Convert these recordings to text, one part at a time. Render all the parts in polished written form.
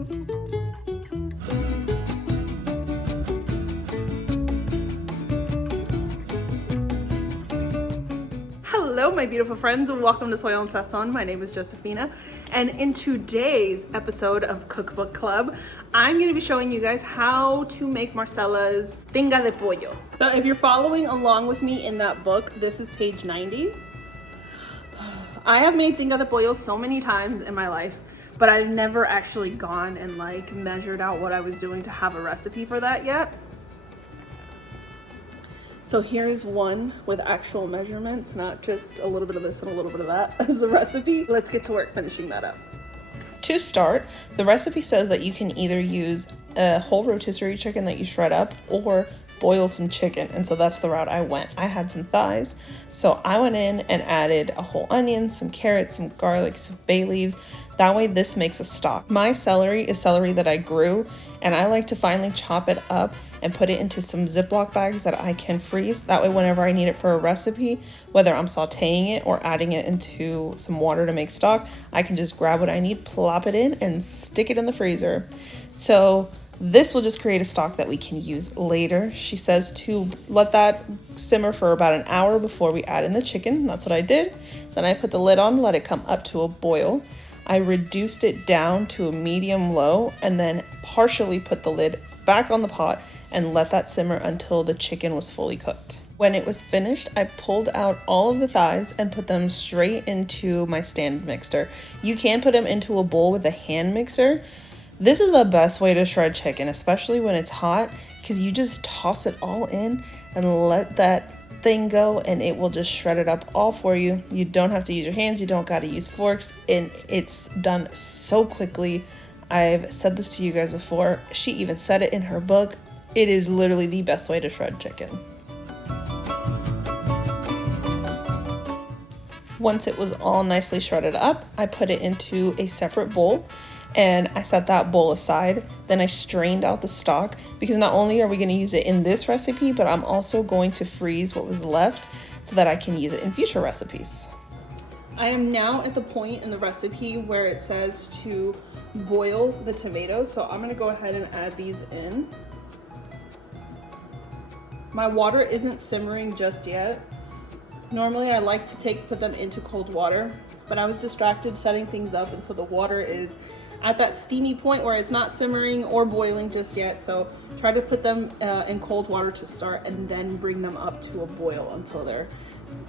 Hello my beautiful friends, welcome to Soil and Sazon. My name is Josephina, and in today's episode of Cookbook Club, I'm going to be showing you guys how to make Marcela's Tinga de Pollo. So if you're following along with me in that book, this is page 90. I have made Tinga de Pollo so many times in my life, but I've never actually gone and like measured out what I was doing to have a recipe for that yet. So here's one with actual measurements, not just a little bit of this and a little bit of that as the recipe. Let's get to work finishing that up. To start, the recipe says that you can either use a whole rotisserie chicken that you shred up or boil some chicken, and so that's the route I went. I had some thighs, so I went in and added a whole onion, some carrots, some garlic, some bay leaves. That way this makes a stock. My celery is celery that I grew, and I like to finely chop it up and put it into some Ziploc bags that I can freeze. That way whenever I need it for a recipe, whether I'm sauteing it or adding it into some water to make stock, I can just grab what I need, plop it in, and stick it in the freezer. So this will just create a stock that we can use later. She says to let that simmer for about an hour before we add in the chicken. That's what I did. Then I put the lid on, let it come up to a boil. I reduced it down to a medium low and then partially put the lid back on the pot and let that simmer until the chicken was fully cooked. When it was finished, I pulled out all of the thighs and put them straight into my stand mixer. You can put them into a bowl with a hand mixer. This is the best way to shred chicken, especially when it's hot, because you just toss it all in and let that thing go and it will just shred it up all for you. You don't have to use your hands, you don't got to use forks, and it's done so quickly. I've said this to you guys before. She even said it in her book. It is literally the best way to shred chicken. Once it was all nicely shredded up, I put it into a separate bowl and I set that bowl aside. Then I strained out the stock because not only are we going to use it in this recipe, but I'm also going to freeze what was left so that I can use it in future recipes. I am now at the point in the recipe where it says to boil the tomatoes, so I'm going to go ahead and add these in. My water isn't simmering just yet. Normally I like to put them into cold water, but I was distracted setting things up, and so the water is at that steamy point where it's not simmering or boiling just yet. So try to put them in cold water to start and then bring them up to a boil until they're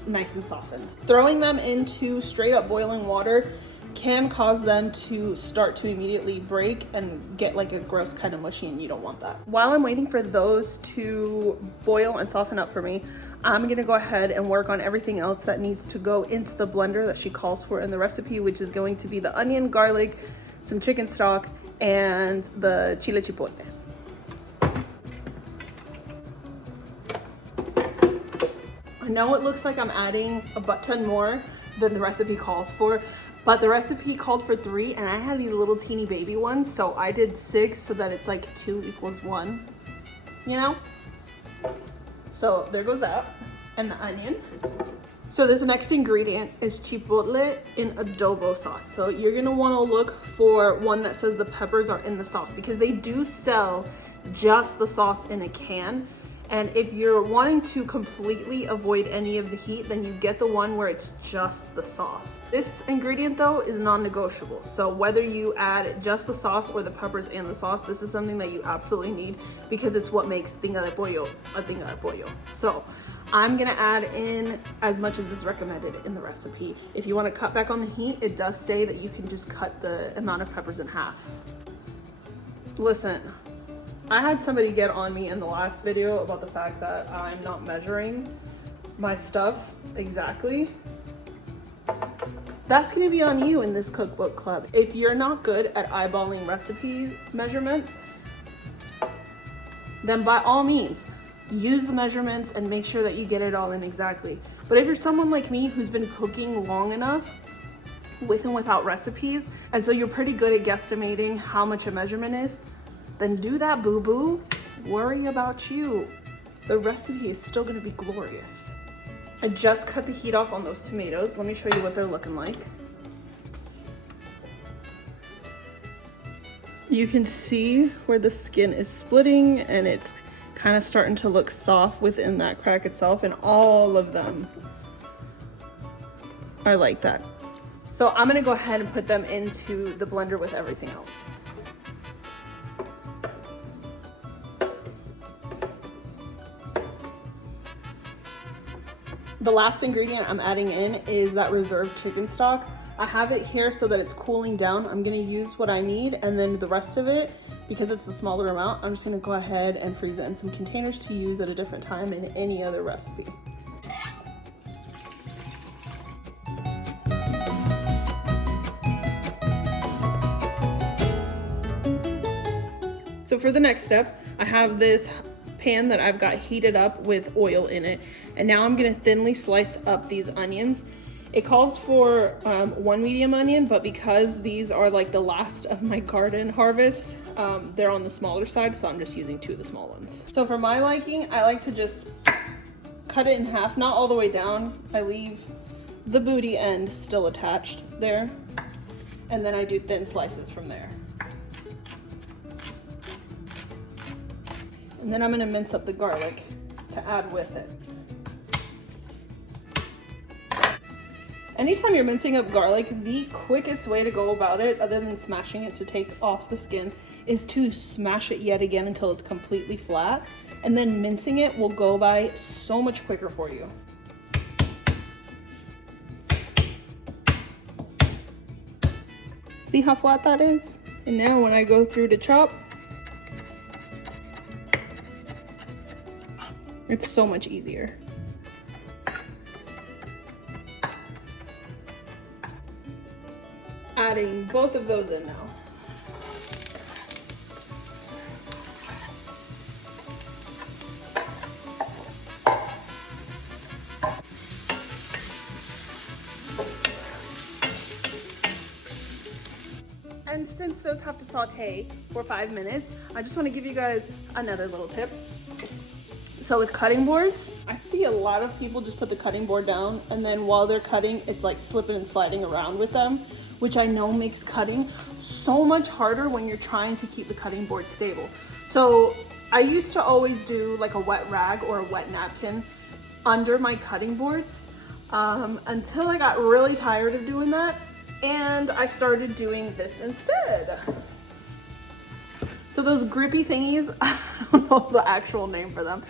nice and softened. Throwing them into straight up boiling water can cause them to start to immediately break and get like a gross kind of mushy, and you don't want that. While I'm waiting for those to boil and soften up for me, I'm gonna go ahead and work on everything else that needs to go into the blender that she calls for in the recipe, which is going to be the onion, garlic, some chicken stock, and the chile chipotles. I know it looks like I'm adding a butt ton more than the recipe calls for, but the recipe called for 3 and I had these little teeny baby ones, so I did 6 so that it's like 2 equals 1, you know? So there goes that, and the onion. So this next ingredient is chipotle in adobo sauce. So you're gonna wanna look for one that says the peppers are in the sauce, because they do sell just the sauce in a can. And if you're wanting to completely avoid any of the heat, then you get the one where it's just the sauce. This ingredient though is non-negotiable. So whether you add just the sauce or the peppers and the sauce, this is something that you absolutely need because it's what makes Tinga de Pollo a Tinga de Pollo. So I'm gonna add in as much as is recommended in the recipe. If you wanna cut back on the heat, it does say that you can just cut the amount of peppers in half. Listen, I had somebody get on me in the last video about the fact that I'm not measuring my stuff exactly. That's gonna be on you in this cookbook club. If you're not good at eyeballing recipe measurements, then by all means, use the measurements and make sure that you get it all in exactly. But if you're someone like me who's been cooking long enough, with and without recipes, and so you're pretty good at guesstimating how much a measurement is, then do that, boo-boo. Worry about you. The recipe is still gonna be glorious. I just cut the heat off on those tomatoes. Let me show you what they're looking like. You can see where the skin is splitting and it's kind of starting to look soft within that crack itself, and all of them are like that. So I'm gonna go ahead and put them into the blender with everything else. The last ingredient I'm adding in is that reserved chicken stock. I have it here so that it's cooling down. I'm gonna use what I need, and then the rest of it, because it's a smaller amount, I'm just gonna go ahead and freeze it in some containers to use at a different time in any other recipe. So for the next step, I have this pan that I've got heated up with oil in it, and now I'm gonna thinly slice up these onions. It calls for 1 medium onion, but because these are like the last of my garden harvest, they're on the smaller side, so I'm just using 2 of the small ones. So for my liking, I like to just cut it in half, not all the way down. I leave the booty end still attached there, and then I do thin slices from there. And then I'm gonna mince up the garlic to add with it. Anytime you're mincing up garlic, the quickest way to go about it, other than smashing it to take off the skin, is to smash it yet again until it's completely flat. And then mincing it will go by so much quicker for you. See how flat that is? And now when I go through to chop, it's so much easier. Adding both of those in now. And since those have to saute for 5 minutes, I just want to give you guys another little tip. So with cutting boards, I see a lot of people just put the cutting board down, and then while they're cutting, it's like slipping and sliding around with them, which I know makes cutting so much harder when you're trying to keep the cutting board stable. So I used to always do like a wet rag or a wet napkin under my cutting boards until I got really tired of doing that, and I started doing this instead. So those grippy thingies, I don't know the actual name for them,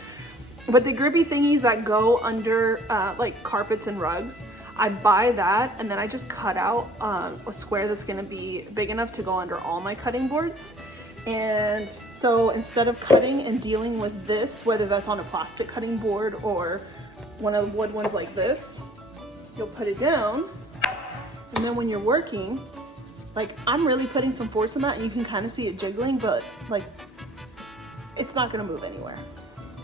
but the grippy thingies that go under like carpets and rugs, I buy that, and then I just cut out a square that's gonna be big enough to go under all my cutting boards. And so instead of cutting and dealing with this, whether that's on a plastic cutting board or one of the wood ones like this, you'll put it down, and then when you're working, like I'm really putting some force on that, and you can kind of see it jiggling, but like it's not gonna move anywhere.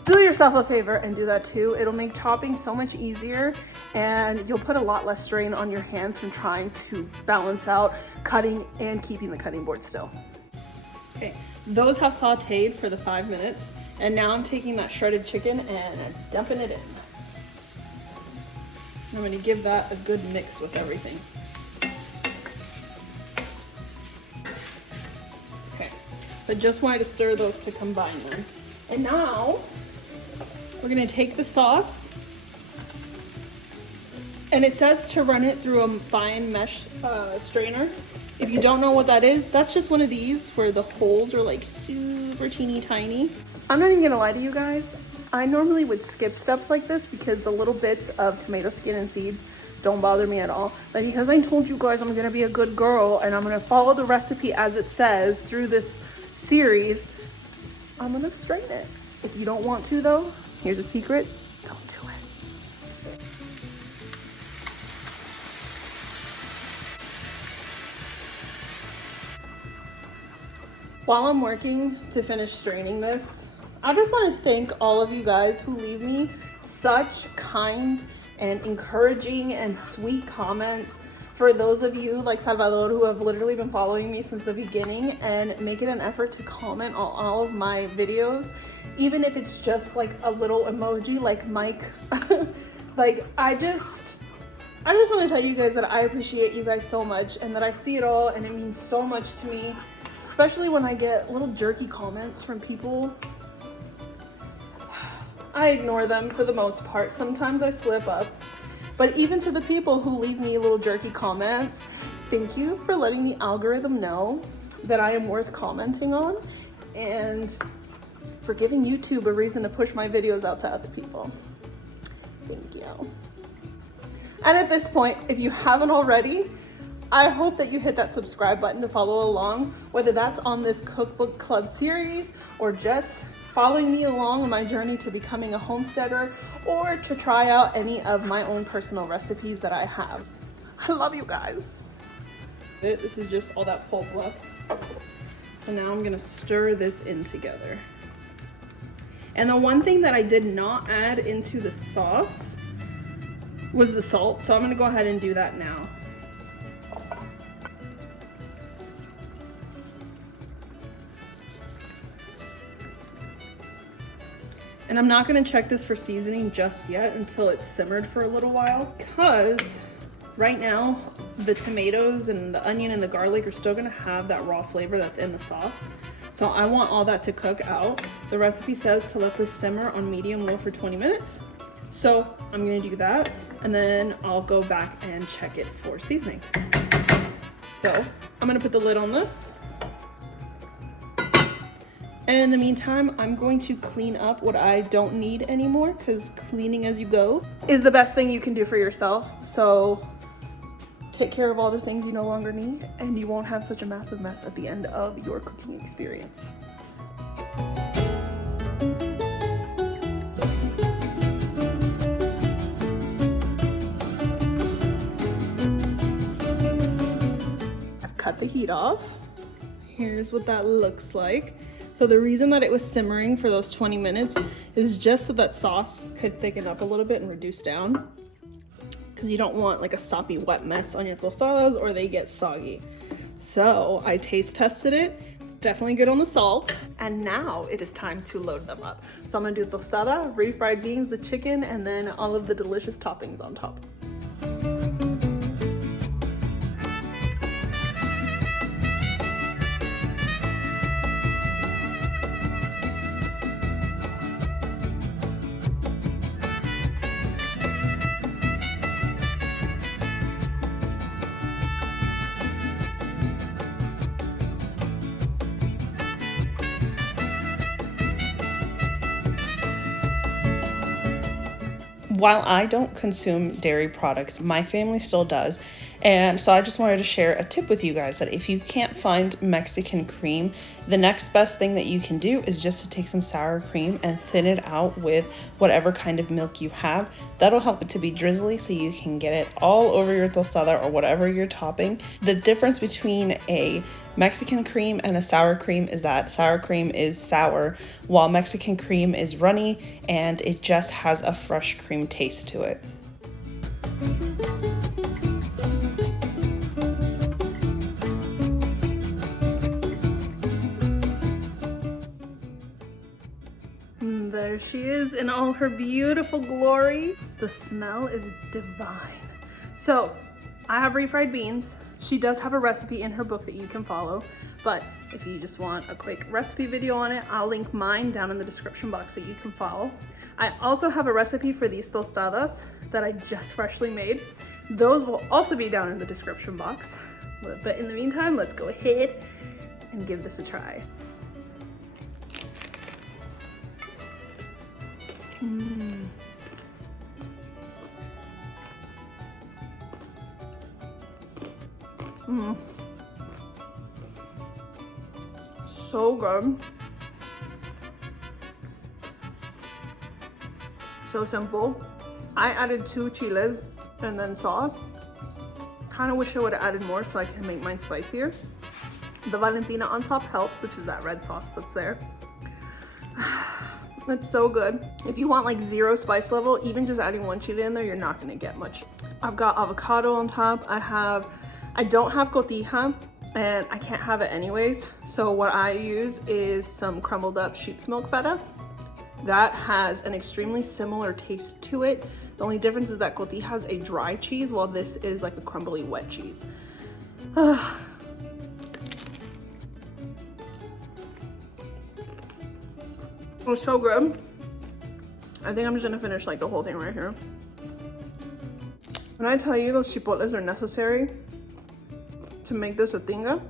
Do yourself a favor and do that too. It'll make chopping so much easier, and you'll put a lot less strain on your hands from trying to balance out cutting and keeping the cutting board still. Okay, those have sauteed for the 5 minutes, and now I'm taking that shredded chicken and dumping it in. I'm gonna give that a good mix with everything. Okay, I just wanted to stir those to combine them. And now, we're gonna take the sauce, and it says to run it through a fine mesh strainer. If you don't know what that is, that's just one of these where the holes are like super teeny tiny. I'm not even gonna lie to you guys. I normally would skip steps like this because the little bits of tomato skin and seeds don't bother me at all. But because I told you guys I'm gonna be a good girl and I'm gonna follow the recipe as it says through this series, I'm gonna strain it. If you don't want to though, here's a secret, don't do it. While I'm working to finish straining this, I just want to thank all of you guys who leave me such kind and encouraging and sweet comments. For those of you like Salvador who have literally been following me since the beginning and make it an effort to comment on all of my videos, even if it's just like a little emoji like Mike. Like I just want to tell you guys that I appreciate you guys so much, and that I see it all and it means so much to me. especially when I get little jerky comments from people. I ignore them for the most part. Sometimes I slip up. But even to the people who leave me little jerky comments, thank you for letting the algorithm know that I am worth commenting on and for giving YouTube a reason to push my videos out to other people. Thank you. And at this point, if you haven't already, I hope that you hit that subscribe button to follow along, whether that's on this cookbook club series or just following me along on my journey to becoming a homesteader or to try out any of my own personal recipes that I have. I love you guys. This is just all that pulp left. So now I'm gonna stir this in together. And the one thing that I did not add into the sauce was the salt, so I'm gonna go ahead and do that now. And I'm not gonna check this for seasoning just yet until it's simmered for a little while, because right now the tomatoes and the onion and the garlic are still gonna have that raw flavor that's in the sauce. So I want all that to cook out. The recipe says to let this simmer on medium low for 20 minutes. So I'm gonna do that, and then I'll go back and check it for seasoning. So I'm gonna put the lid on this. And in the meantime, I'm going to clean up what I don't need anymore, because cleaning as you go is the best thing you can do for yourself. So take care of all the things you no longer need, and you won't have such a massive mess at the end of your cooking experience. I've cut the heat off. Here's what that looks like. So the reason that it was simmering for those 20 minutes is just so that sauce could thicken up a little bit and reduce down. Because you don't want like a soppy wet mess on your tostadas or they get soggy. So I taste tested it. It's definitely good on the salt. And now it is time to load them up. So I'm gonna do tostada, refried beans, the chicken, and then all of the delicious toppings on top. While I don't consume dairy products, my family still does. And so I just wanted to share a tip with you guys that if you can't find Mexican cream, the next best thing that you can do is just to take some sour cream and thin it out with whatever kind of milk you have. That'll help it to be drizzly so you can get it all over your tostada or whatever you're topping. The difference between a Mexican cream and a sour cream is that sour cream is sour, while Mexican cream is runny and it just has a fresh cream taste to it. There she is in all her beautiful glory. The smell is divine. So I have refried beans. She does have a recipe in her book that you can follow, but if you just want a quick recipe video on it, I'll link mine down in the description box that you can follow. I also have a recipe for these tostadas that I just freshly made. Those will also be down in the description box. But in the meantime, let's go ahead and give this a try. So good. So simple. I added 2 chiles and then sauce. Kind of wish I would have added more so I can make mine spicier. The Valentina on top helps, which is that red sauce that's there. It's so good. If you want like 0 spice level, even just adding 1 chile in there, you're not gonna get much. I've got avocado on top. I don't have cotija and I can't have it anyways. So what I use is some crumbled up sheep's milk feta. That has an extremely similar taste to it. The only difference is that cotija has a dry cheese while this is like a crumbly wet cheese. It was so good. I think I'm just gonna finish like the whole thing right here. When I tell you those chipotles are necessary to make this a tinga,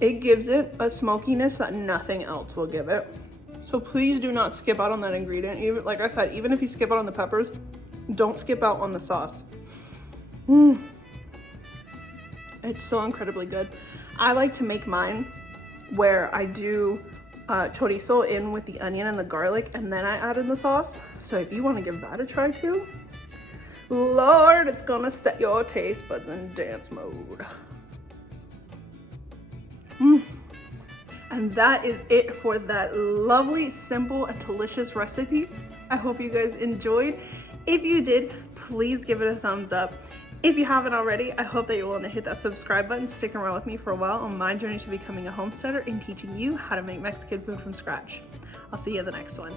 it gives it a smokiness that nothing else will give it. So please do not skip out on that ingredient. Even like I said, even if you skip out on the peppers, don't skip out on the sauce. It's so incredibly good. I like to make mine where I do chorizo in with the onion and the garlic, and then I add in the sauce. So if you want to give that a try too, Lord, it's gonna set your taste buds in dance mode. And that is it for that lovely, simple, and delicious recipe. I hope you guys enjoyed. If you did, please give it a thumbs up. If you haven't already, I hope that you're willing to hit that subscribe button, stick around with me for a while on my journey to becoming a homesteader and teaching you how to make Mexican food from scratch. I'll see you in the next one.